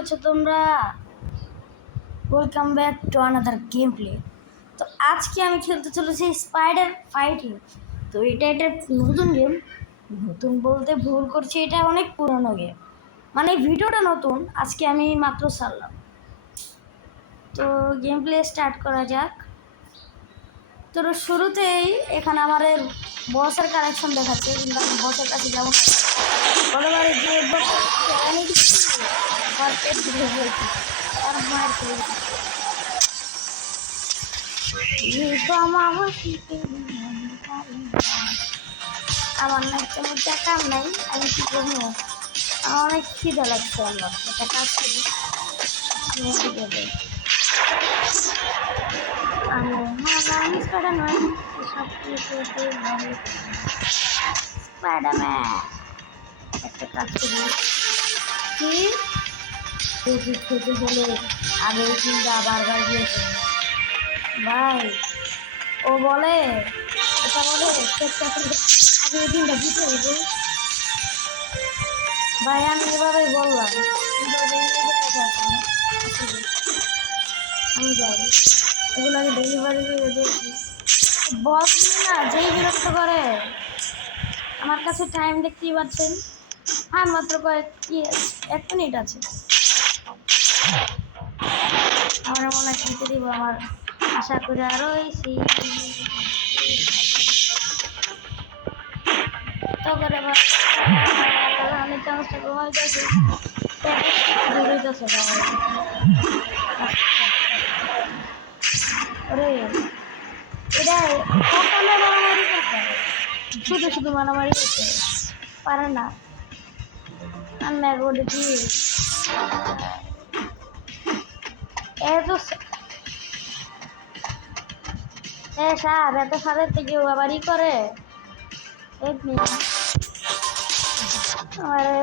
আছো তোমরা? Welcome back to another game play. তো আজকে আমি খেলতে চলেছি স্পাইডার ফাইটিং। তো এটা নতুন গেম, নতুন বলতে ভুল করছি, এটা অনেক পুরনো গেম, মানে ভিডিওটা নতুন, আজকে আমি মাত্র ছাড়লাম। তো গেম প্লে স্টার্ট করা যাক। তো শুরুতেই এখানে আমাদের বসের কালেকশন দেখাচ্ছে, কিন্তু আমি বসের কাছে যাবো না। গতবারে যে আমার না তেমন টাকার নাই, আমি কি করবো? আমার অনেক খিদে লাগছে, আমার একটা কাজ করি আমি স্পাইডারম্যান, সব কিছুতে ভালো স্পাইডারম্যান। একটা কাজ করি কি খেতে হলে আগে চিন্তা বারবার দিয়েছে ভাই। ও বলে এটা বলে আগে এই দিনটা দিতে হবে ভাই। আমি এভাবেই বললাম, আমি যাই এগুলোকে ডেলিভারি করে দেখি। বস না যেই বিরক্ত করে, আমার কাছে টাইম দেখতেই পাচ্ছেন, আর মাত্র এক মিনিট আছে। আমার মনে হয় খেতে দিব, আমার আশা করে রয়েছি। তো করে আমি চান্সটা ঘুমাইতেছি, ওরে এটা মারামারি করতে, শুধু শুধু মারামারি করতে পারে না। আমি একবার দেখি এত সার, এত সারের থেকে আবারই করে। আরে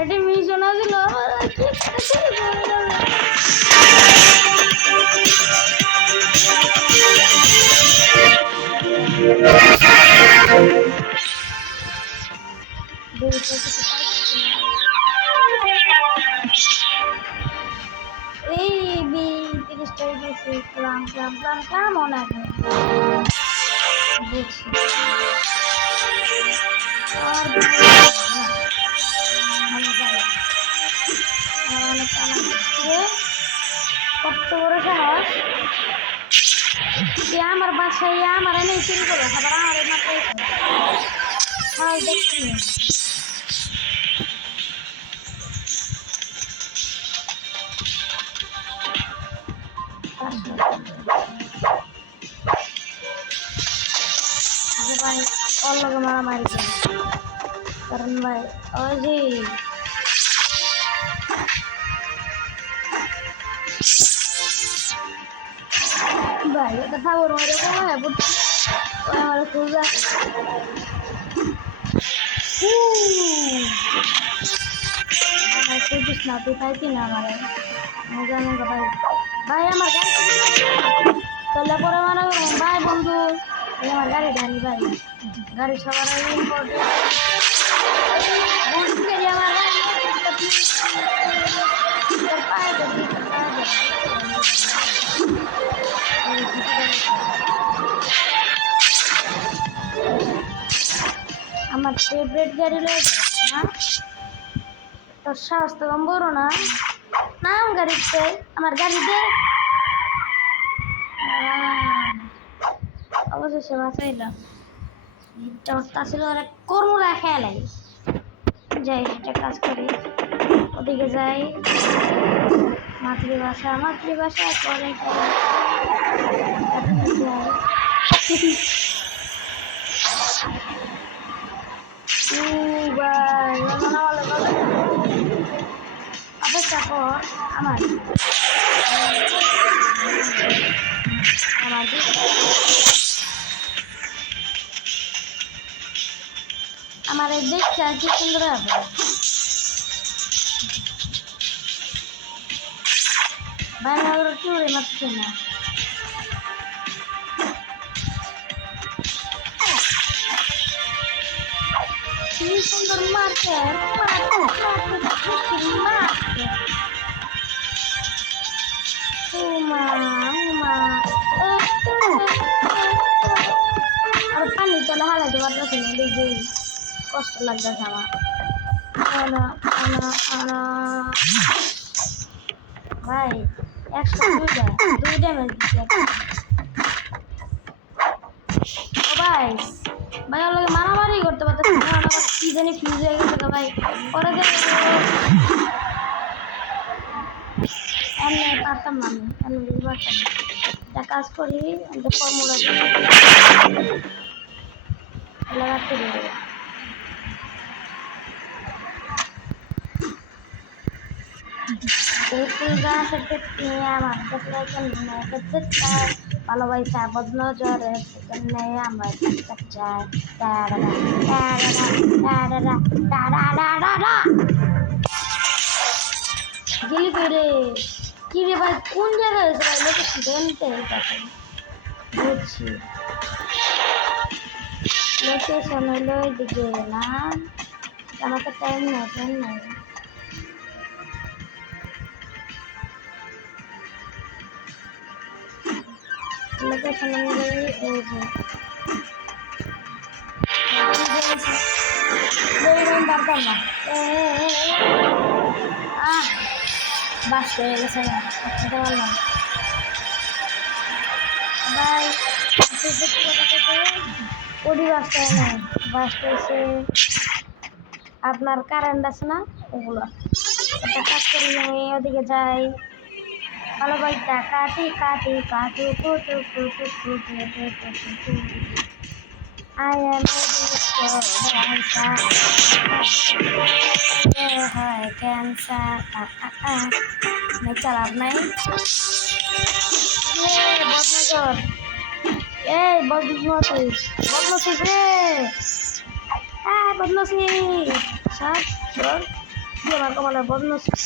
এটি মিশন ছিল, এই 30টাই গেছে, ক্লাম অনেক বুঝছি। কত বড় সাহস, আমার বাসায় আমার এনে চুরি করে খাবার, আমার মাথায় হয় দেখছি। আগে ভাই ওর লগে মারামারি করে, কারণ ভাই ওই যে ভাই এটা খাবার মেরে কোথায় পড়ছি, আমার খুঁজা খুঁজিস না, তুই পাইতি না আমার জানেন ভাই। ভাই আমার গাড়ি চলে পরে মানে ভাই বন্ধু, আমার গাড়ি ঢানি ভাই, গাড়ি সবার আমার ফেভারিট গাড়ি রয়েছে না, তোর সাহস তো কম বড় না, নাম গাড়িতে আমার গাড়িতে অবশেষে বাঁচাইলাম। তা ছিল অনেক কর্মরা খেয়ালাই। যাই একটা কাজ করি, ওদিকে যাই, মাতৃভাষা পরে অপেক্ষা কর আমার আমার এই দেখটা কি সুন্দর হবে। বাইরে চুরে মারছে না, কি সুন্দর মারছে, মারছে কষ্ট লাগতেছে আমার। আনা আনা আনা ভাই 102টা 2 ড্যামেজ দিচ্ছে ও ভাই ভাই ওর লগে মারামারি করতে পারতেছে না আবার কি জানি ফিউজ হয়ে গেছে তো ভাই পরে এমনি পারতাম না আমি এমনি পারতাম না একটা কাজ করি একটা ফর্মুলা লাগাতে দেবো ভালো পয়সা বদল জ্বরে আমার গেলি করে কি রে ভাই কোন জায়গায় হয়েছে ভাই লোকেশন জানতে বুঝছি লোকেশন হলো এদিকে না আমার তো টাইম নাই লোকেশন অনুযায়ী এই যে পারতাম না বাস হয়ে গেছে না পারলাম ভাই ওডি বাসটা নাই বাসটা এসে আপনার কারেন্ট আছে না ওগুলো একটা কাজ করি আমি ওদিকে যাই ভালো বাইকটা কাটি কাটি কাটি I am হয় ক্যান্সার চালাব নাই বদনগর এই বদনসিব রে হ্যাঁ বদনসিব সাত চল দিয়ে আমার কমালে বদনসিব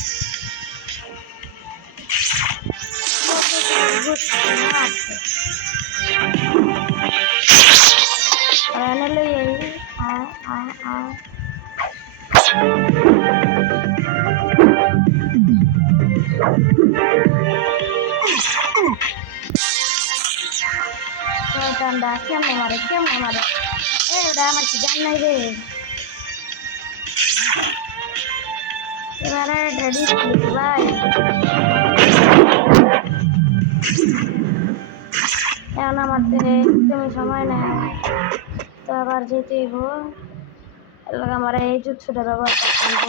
কেমন মারে ওটা আমার কি জান নাই রে এবারে রেডি ভাই এখন আমার একদমই সময় নেই তো আবার যেতে হইব আমার এই জুৎসটা ব্যবহার করতে হইব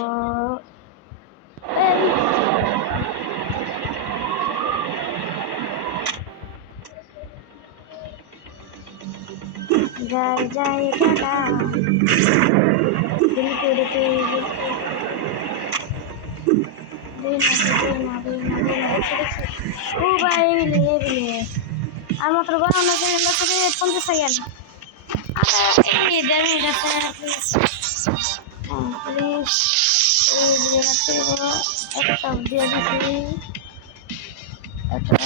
যাই টাটা ও ভাই এই আর মাত্র বানানো 50 সেকেন্ড এই দেড় মিনিট আছে প্লিজ একটা দিয়ে দিচ্ছি একটা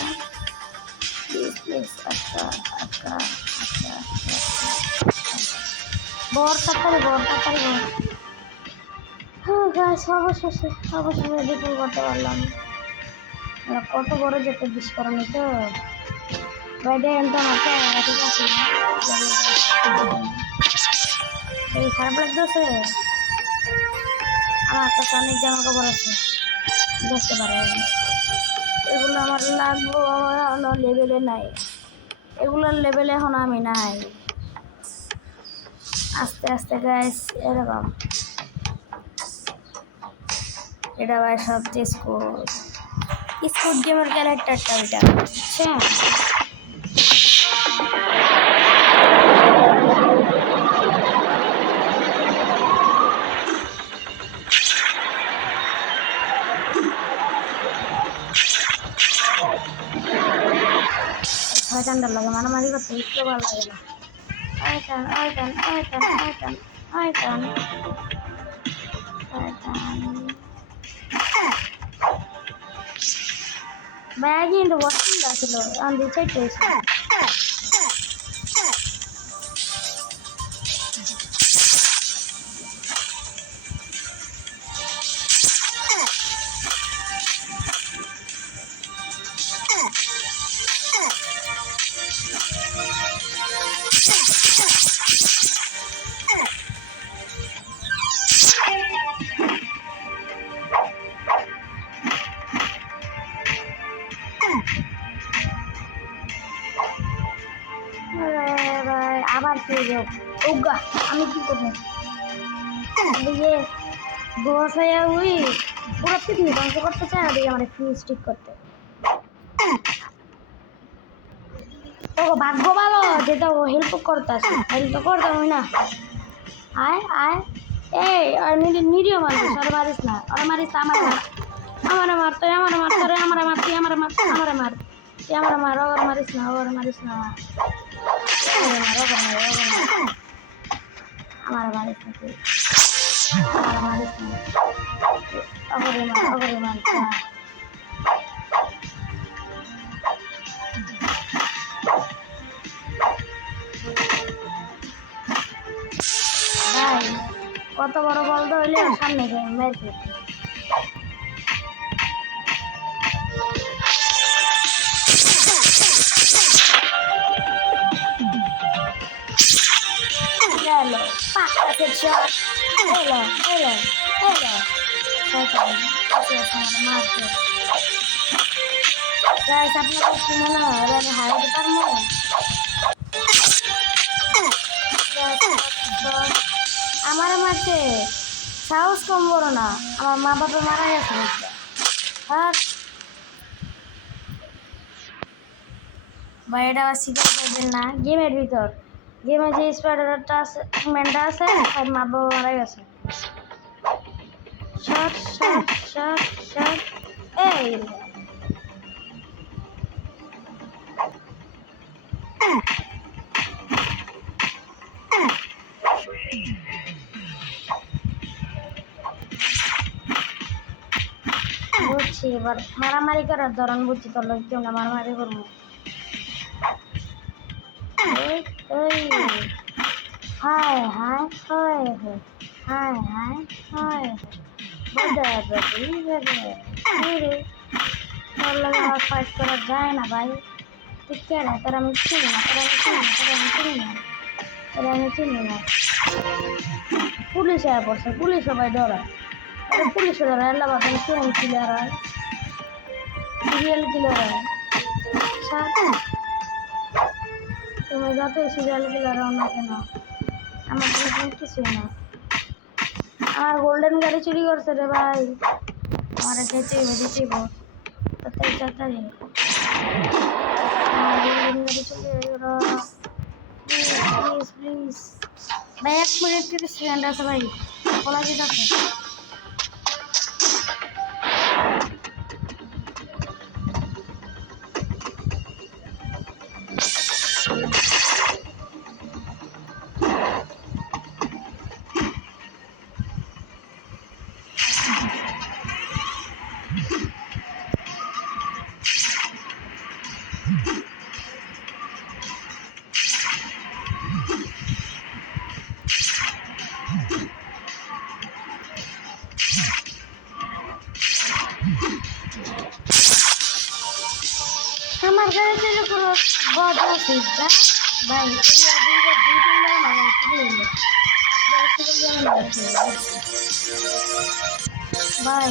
প্লিজ একটা বর তাড়াতাড়ি হ্যাঁ গাছ অবশেষে ডিপুল করতে পারলাম কত বড় যেতে বিস্ফোরণে তো বাইরে এনটা মাথা ঠিক আছে এই খারাপ লাগতেছে আমার কাছে অনেক জামা কাপড় আছে দেখতে পারে এগুলো আমার লাগবো আমার লেভেলে নাই এগুলোর লেভেলে এখন আমি নাই আস্তে আস্তে গাইস এরকম এটা ভাই সবচেয়ে স্কুট গেমের ক্যারেক্টারটা ওইটা হ্যাঁ ঠান্ডা লাগে মারামারি করতে একটু ভালো লাগে না ব্যাগ into washing ছিল on the side place উগা আমি কি করবো দিয়ে বসাইয়া ওই পুরো পৃথিবী ধ্বংস করতে চায় না দিয়ে আমার ফিউজ ঠিক করতে তো ভাগ্য ভালো যেটা ও হেল্প করতেছে হেল্প করতাম ওই না আয় আয় এই আর নিরীহ মানুষ আর মারিস না আর মারিস না আমার মার তুই আমার মার তোরে আমার মার তুই আমার মার আমার মার তুই আমার মার ওর মারিস না ওর মারিস না আমার মারিস না তুই আমার মারিস না অগরে মার ভাই কত বড় বলতে হইলে সামনে যাই মেরে ফেলতে Hello, pack a shot. Hello. Second, así es como marco. Guys, আপনাদের কি মনে হয় আমি হারাতে পারবো? আমার মাঝে সাহস কম বড় না আমার মা বাবা মারা গেছে আর ভাই এটা শিখে দেবেন না গেমের ভিতর গেমে যে স্পাইডারটা আছে ম্যানটা আছে আর মা বাবা মারা গেছে শট এই বুঝছি এবার মারামারি করার ধরন বুঝছি তোর লোক কেউ না মারামারি করবো হায় তোর লোক আমার ফাইট করা যায় না ভাই তুই কেন তোর আমি চিনি না পুলিশ আয়া পড়ছে পুলিশ সবাই ডরায় পুলিশে ধরা এলা বাবা কেমন ক্লিয়ার হয় সিরিয়াল কিলার হয় তুমি যতই সিরিয়াল কিলার হও না কেন আমার কিছুই না আমার গোল্ডেন গাড়ি চুরি করছে রে ভাই আমার দিতেইব তাড়াতাড়ি আমার গোল্ডেন গাড়ি চুরি হয়ে গেল প্লিজ ভাই 1 মিনিট 30 সেকেন্ড আছে ভাই বলা যেতে আছে আমার গাড়ি চলে পুরো বড় ফিজটা ভাই ভাই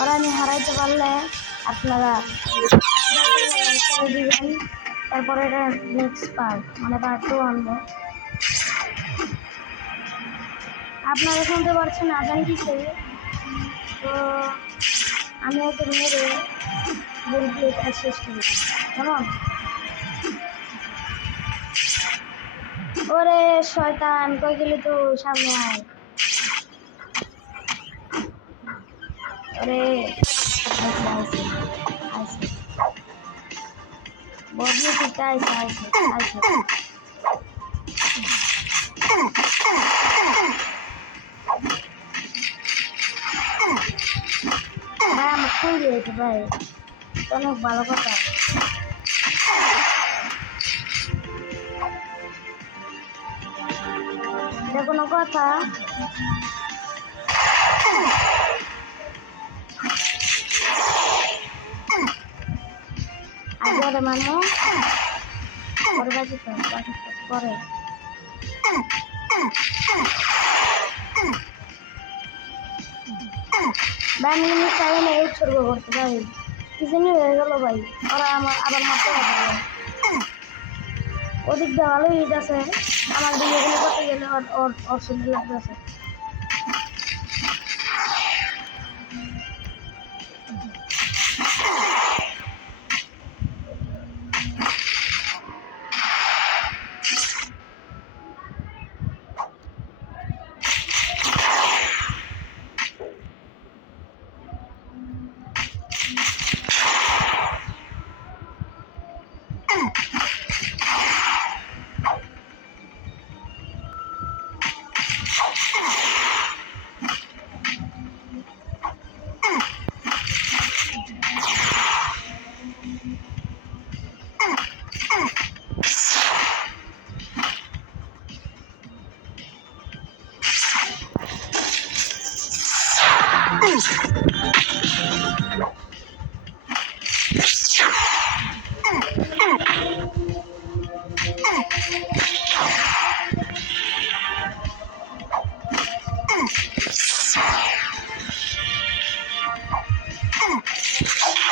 ওরা আমি হারাইতে পারলে আপনারা দিবেন তারপরে এটা নেক্সট পার্ট মানে পার্ট 2 আনবো আপনারা শুনতে পারছেন আজান কিসে তো আমি ওকে মেরে বলবো এটা শেষ করে কেমন ওরে শয়তান কই গেলি তো সামনে আয় ওরে বদলে ঠিক আছে ভাই আমার খুঁজে দিয়েছে ভাই অনেক ভালো কথা এটা কোনো কথা আগে ওরে মানো পরে বাকি পরে ভাই আমি চাই না উৎসর্গ করতে ভাই কিছু হয়ে গেল ভাই ওরা আমার আবার মারতে হবে ওদিক দিয়ে ভালোই হিট আছে, আমার দিকে এগুলো করতে গেলে ওর ওর ওর সুন্দর লাগতেছে।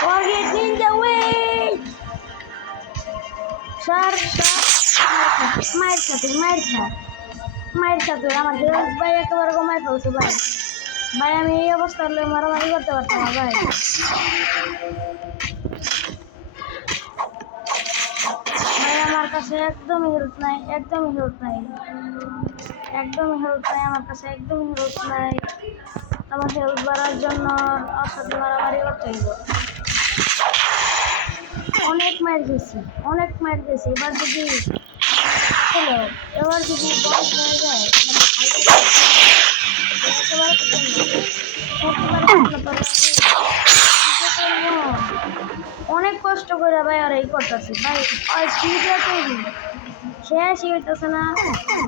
Target ninja wait! Sar, মায়ের সাথে আমার হেলথ ভাই একেবারে কমাই ফেলছে ভাই। ভাই আমি এই অবস্থা হলে মারামারি করতে পারতাম না ভাই। ভাই আমার কাছে একদমই হেলথ নাই আমার কাছে একদমই হেলথ নাই। আমার হেলথ বাড়ার জন্য ওর সাথে মারামারি করতে হইব। অনেক মার গেছি এবার যদি বন্ধ হয়ে যায় অনেক কষ্ট করে ভাই আর এই করতেছি ভাই। তৈরি শেষই হইতেছে না,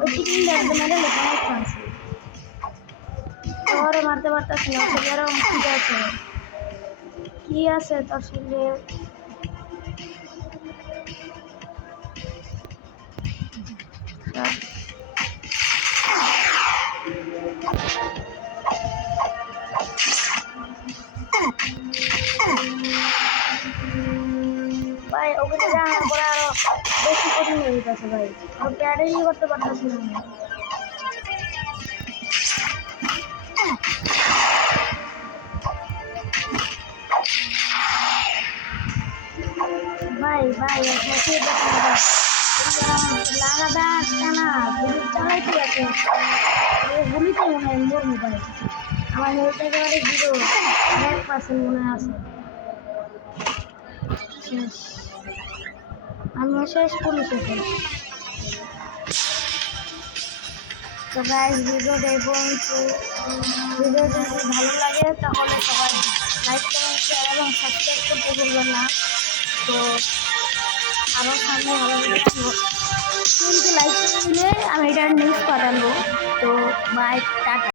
ওই চিকেন মেরে লেখা আনছি ওরে মারতে পারতেছি না। এরকম কি আছে তোর শরীরে? ভাই ওখানে যাওয়ার পরে আরো বেশি কঠিন হয়ে যেতেছে ভাই, আর প্যাডেই করতে পারতেছি না ভাই। লাগাতার টানা গুলি চালাইতে আছে, গুলিতে মনে হয় মরবো ভাই। আমার হেলথ একেবারে 0% মনে আছে। শেষ, আমিও শেষ, পুলিশে শেষ। তো গাইস ভিডিওটা এই পর্যন্ত। ভিডিওটা যদি ভালো লাগে তাহলে সবাই লাইক কমেন্ট শেয়ার এবং সাবস্ক্রাইব করতে ভুলবেন না। তো আরও সামনে ভালো ভিডিও কিন্তু লাইক করে দিলে আমি এটার নিউজ পাঠাবো। তো বাই, টাটা।